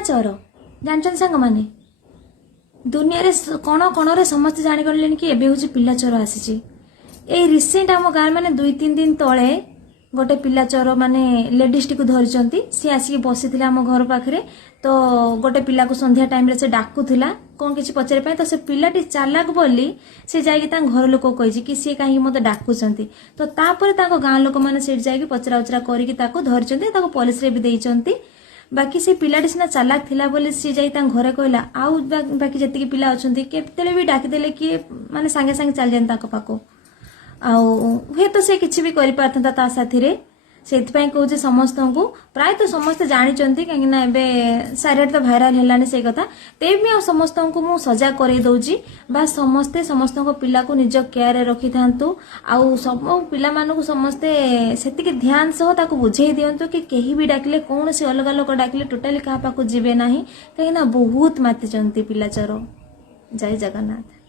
चोर जानछन सांग माने दुनिया रे कोण कोण समस्त जानी गले कि एबे हूँ पिला चोर आसी ए रिसेंट आम गाँव मैंने 2-3 दिन तले गोटे पिला चोर माने लेडीज टी को धरिचंती सी आसिक बसी आम घर पाखे तो गोटे पिला को संध्या टाइम रे से डाकुला कौन किसी पचारे तो से पिलाटी चालाक बोली से जाइए घर लोक कही कि सी कहीं मत डाकुंट तो तापर गाँ लोक मैंने से जाइए पचरा उचरा करके धरती पुलिस रे भी देइचंती बाकी से पिलाटी सिना चालाक थिला बोली सी जाई घरे कहला आउ बाकी जति पिला अच्छे केतले भी डाकिदेले किए माने सांगे सांगे चल जाए पाक हुए तो से किसी भी कर पारता ता साथी से कहूँ समस्त को प्राय तो समस्ते जानते कहीं सारे तो भाइराल है से कथा ते भी आ समस्त को मु सजा कर दौची बा समस्ते समस्त पिला को निज केयर रखी था आउ सब पिला मानू समस्ते से ध्यान सह बुझे दिंतु कि कहीं भी डाकिले कौन से अलग लोक डाकिले टोटाली क्या पाक जीवे ना कहीं बहुत माति पिला चोर। जय जगन्नाथ।